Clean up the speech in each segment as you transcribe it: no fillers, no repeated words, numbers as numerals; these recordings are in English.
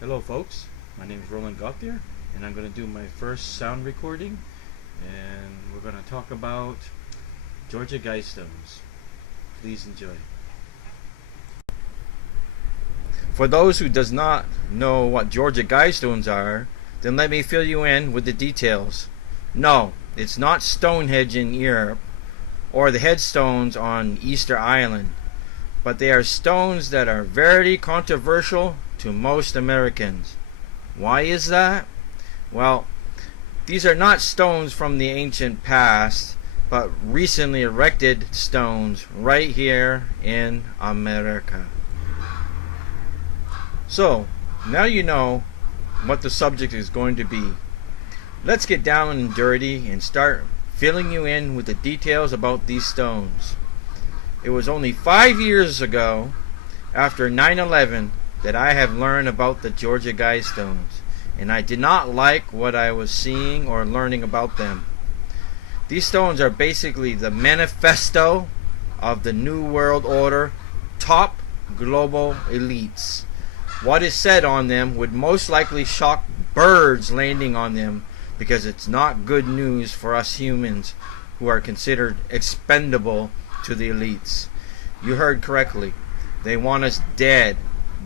Hello folks, my name is Roland Gauthier and I'm going to do my first sound recording, and we're going to talk about Georgia Guidestones. Please enjoy. For those who does not know what Georgia Guidestones are, then let me fill you in with the details. No, it's not Stonehenge in Europe or the headstones on Easter Island, but they are stones that are very controversial to most Americans. Why is that? Well, these are not stones from the ancient past, but recently erected stones right here in America. So, now you know what the subject is going to be. Let's get down and dirty and start filling you in with the details about these stones. It was only 5 years ago, after 9/11, that I have learned about the Georgia Guidestones, and I did not like what I was seeing or learning about them. These stones are basically the manifesto of the New World Order top global elites. What is said on them would most likely shock birds landing on them, because it's not good news for us humans who are considered expendable to the elites. You heard correctly. They want us dead,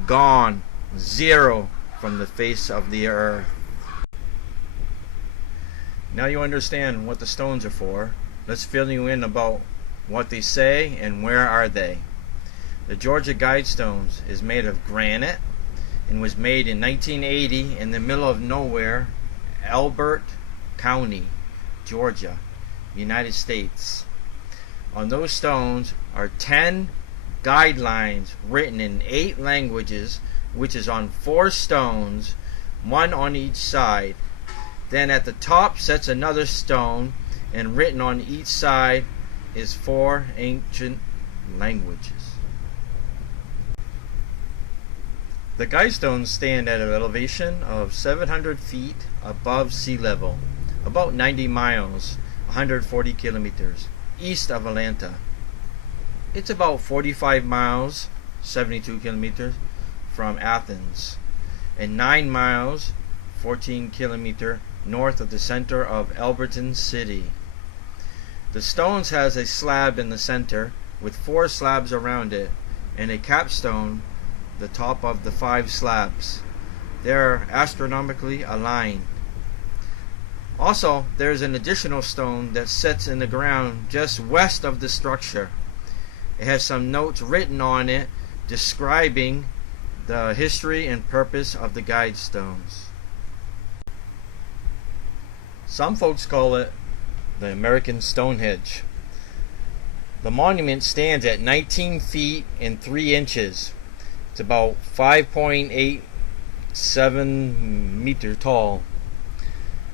gone, zero from the face of the earth. Now you understand what the stones are for. Let's fill you in about what they say and where are they. The Georgia Guidestones is made of granite and was made in 1980 in the middle of nowhere, Elbert County, Georgia, United States. On those stones are 10 guidelines written in 8 languages, which is on 4 stones, 1 on each side. Then at the top sits another stone, and written on each side is 4 ancient languages. The Guidestones stand at an elevation of 700 feet above sea level, about 90 miles, 140 kilometers, east of Atlanta. It's about 45 miles, 72 kilometers, from Athens, and 9 miles, 14 kilometers, north of the center of Alberton City. The stones has a slab in the center with 4 slabs around it, and a capstone the top of the 5 slabs. They're astronomically aligned. Also, there's an additional stone that sits in the ground just west of the structure. It has some notes written on it describing the history and purpose of the Guidestones. Some folks call it the American Stonehenge. The monument stands at 19 feet and 3 inches. It's about 5.87 meters tall.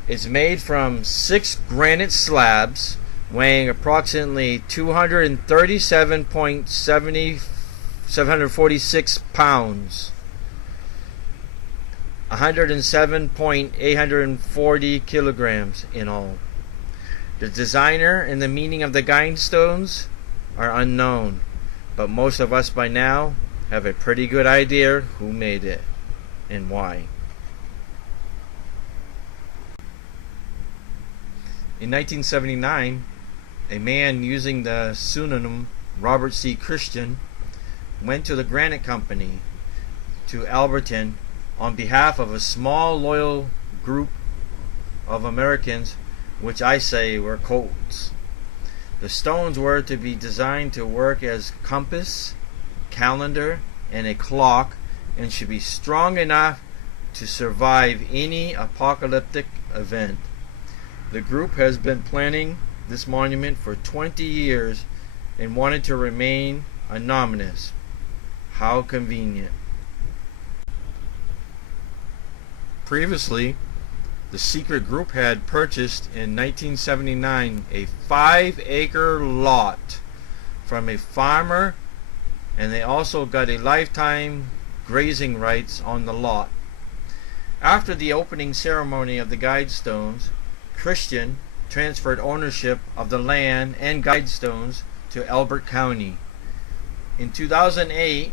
It's made from 6 granite slabs weighing approximately 237.746 pounds, 107.840 kilograms in all. The designer and the meaning of the Guidestones are unknown, but most of us by now have a pretty good idea who made it and why. In 1979, a man using the pseudonym Robert C. Christian went to the granite company to Alberton on behalf of a small loyal group of Americans, which I say were cults. The stones were to be designed to work as compass, calendar, and a clock, and should be strong enough to survive any apocalyptic event. The group has been planning this monument for 20 years and wanted to remain anonymous. How convenient. Previously, the secret group had purchased in 1979 a 5-acre lot from a farmer, and they also got a lifetime grazing rights on the lot. After the opening ceremony of the Guidestones, Christian transferred ownership of the land and Guidestones to Elbert County. In 2008,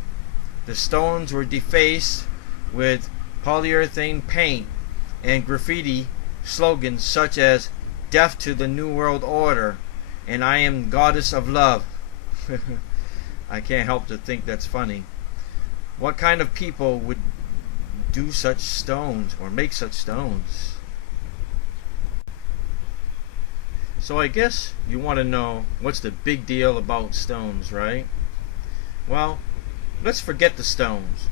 the stones were defaced with polyurethane paint, and graffiti slogans such as "Death to the New World Order" and "I am Goddess of Love." I can't help to think that's funny. What kind of people would do such stones or make such stones? So I guess you want to know what's the big deal about stones, right? Well, let's forget the stones.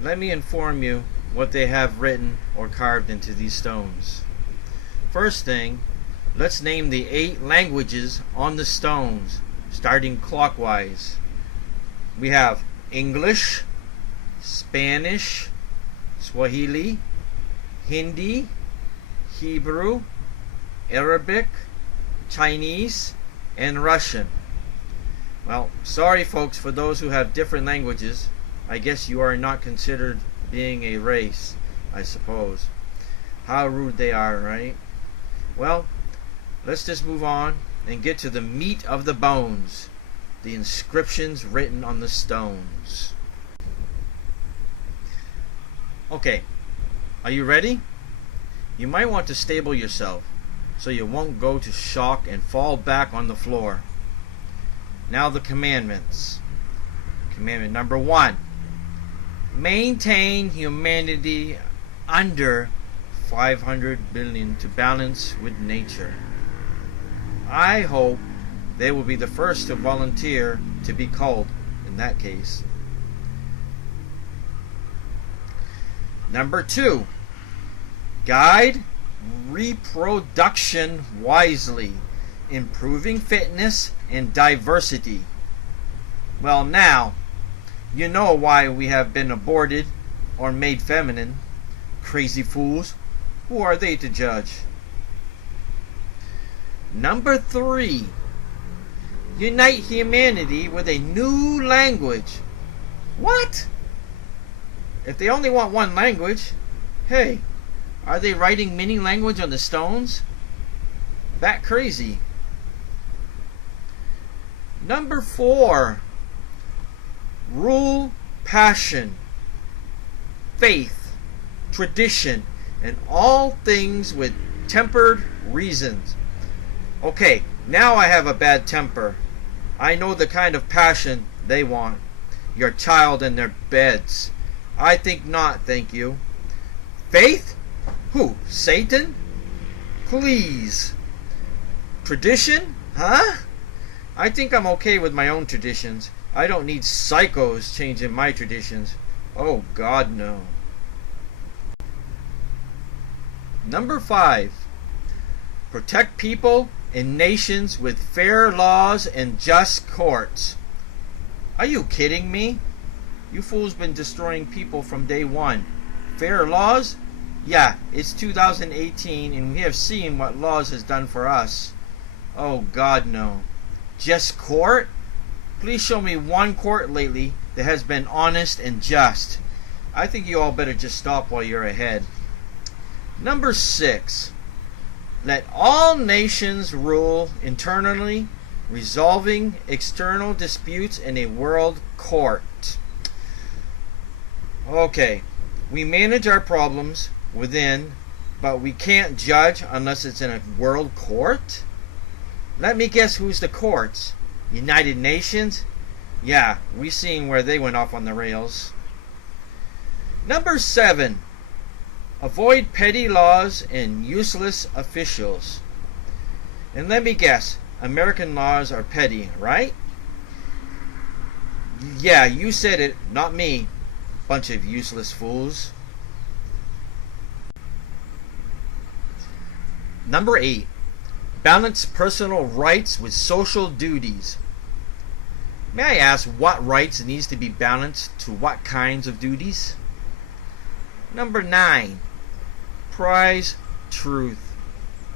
Let me inform you what they have written or carved into these stones. First thing, let's name the 8 languages on the stones, starting clockwise. We have English, Spanish, Swahili, Hindi, Hebrew, Arabic, Chinese, and Russian. Well, sorry folks for those who have different languages. I guess you are not considered being a race, I suppose. How rude they are, right? Well, let's just move on and get to the meat of the bones, the inscriptions written on the stones. Okay, are you ready? You might want to stable yourself so you won't go to shock and fall back on the floor. Now the commandments. Commandment number 1. Maintain humanity under 500 billion to balance with nature. I hope they will be the first to volunteer to be called in that case. Number 2. Guide reproduction wisely, improving fitness and diversity. Well, now, you know why we have been aborted or made feminine. Crazy fools. Who are they to judge? Number 3. Unite humanity with a new language. What? If they only want one language, hey, are they writing mini language on the stones? That crazy. Number 4. Rule passion, faith, tradition, and all things with tempered reasons. Okay, now I have a bad temper. I know the kind of passion they want. Your child and their beds. I think not, thank you. Faith? Who? Satan? Please. Tradition? Huh? I think I'm okay with my own traditions. I don't need psychos changing my traditions. Oh God, no. Number 5. Protect people and nations with fair laws and just courts. Are you kidding me? You fools been destroying people from day one. Fair laws? Yeah, it's 2018 and we have seen what laws has done for us. Oh God, no. Just court? Please show me one court lately that has been honest and just. I think you all better just stop while you're ahead. Number 6. Let all nations rule internally, resolving external disputes in a world court. Okay, we manage our problems within, but we can't judge unless it's in a world court? Let me guess who's the courts. United Nations? Yeah, we seen where they went off on the rails. Number 7. Avoid petty laws and useless officials. And let me guess, American laws are petty, right? Yeah, you said it, not me. Bunch of useless fools. Number 8. Balance personal rights with social duties. May I ask what rights needs to be balanced to what kinds of duties? Number 9. Prize truth,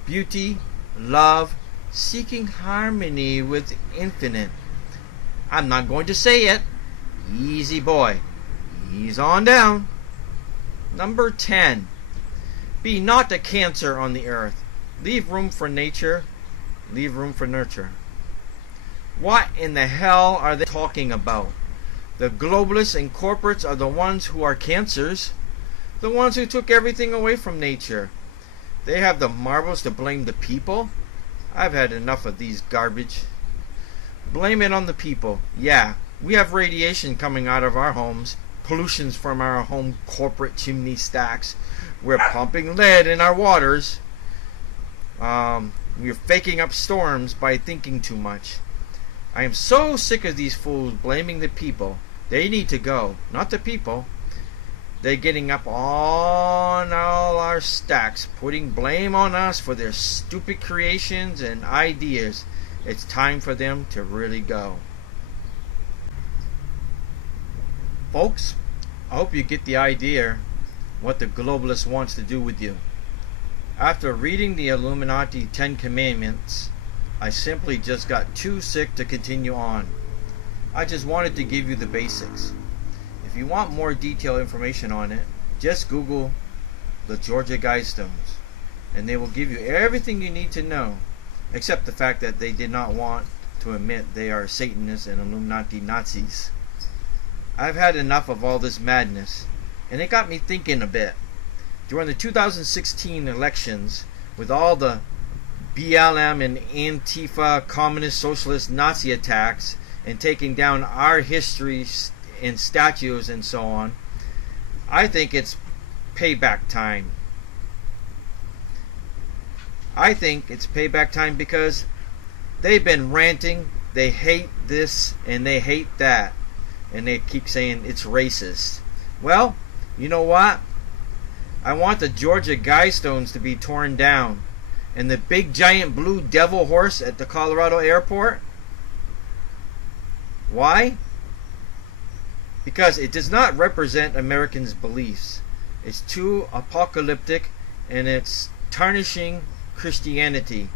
beauty, love, seeking harmony with infinite. I'm not going to say it. Easy boy. Ease on down. Number 10. Be not a cancer on the earth. Leave room for nature. Leave room for nurture. What in the hell are they talking about? The globalists and corporates are the ones who are cancers, the ones who took everything away from nature. They have the marbles to blame the people. I've had enough of these garbage. Blame it on the people. Yeah, we have radiation coming out of our homes, pollutions from our home corporate chimney stacks. We're pumping lead in our waters. We're faking up storms by thinking too much. I am so sick of these fools blaming the people. They need to go, not the people. They're getting up on all our stacks, putting blame on us for their stupid creations and ideas. It's time for them to really go. Folks, I hope you get the idea what the globalist wants to do with you. After reading the Illuminati 10 Commandments, I simply just got too sick to continue on. I just wanted to give you the basics. If you want more detailed information on it, just Google the Georgia Guidestones, and they will give you everything you need to know, except the fact that they did not want to admit they are Satanists and Illuminati Nazis. I've had enough of all this madness, and it got me thinking a bit. During the 2016 elections, with all the BLM and Antifa communist socialist Nazi attacks and taking down our history and statues and so on, I think it's payback time. I think it's payback time because they've been ranting, they hate this and they hate that, and they keep saying it's racist. Well, you know what? I want the Georgia Guidestones to be torn down, and the big giant blue devil horse at the Colorado airport. Why? Because it does not represent Americans' beliefs. It's too apocalyptic, and it's tarnishing Christianity.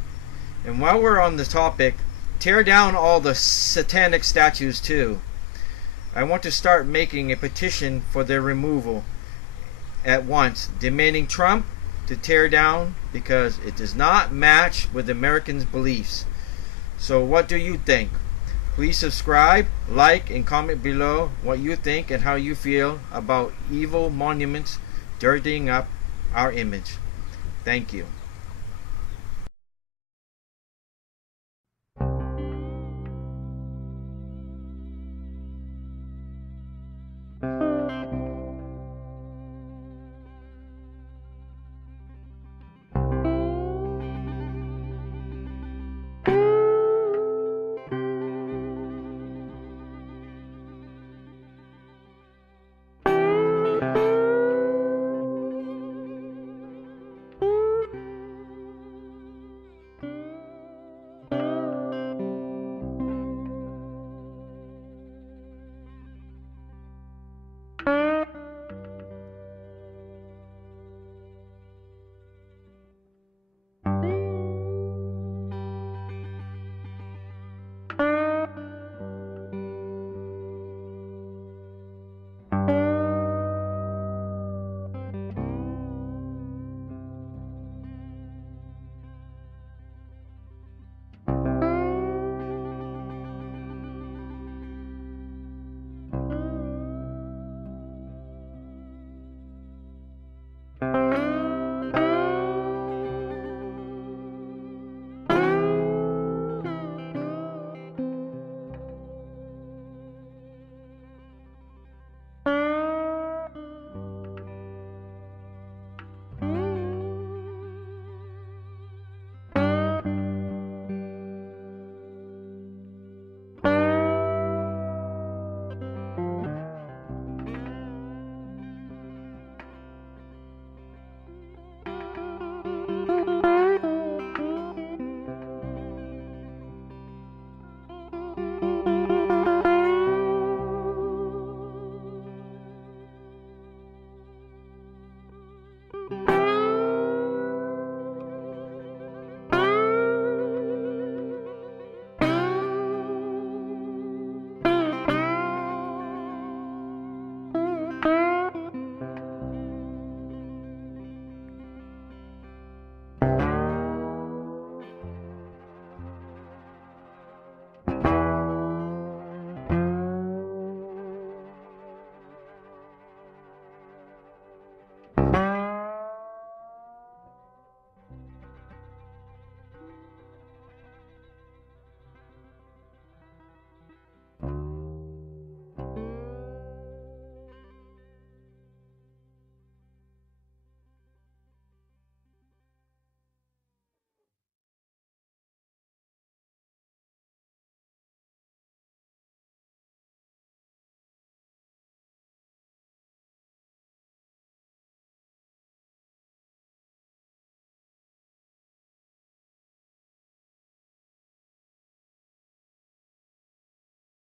And while we're on the topic, tear down all the satanic statues too. I want to start making a petition for their removal at once, demanding Trump to tear down because it does not match with Americans' beliefs. So what do you think? Please subscribe, like, and comment below what you think and how you feel about evil monuments dirtying up our image. Thank you.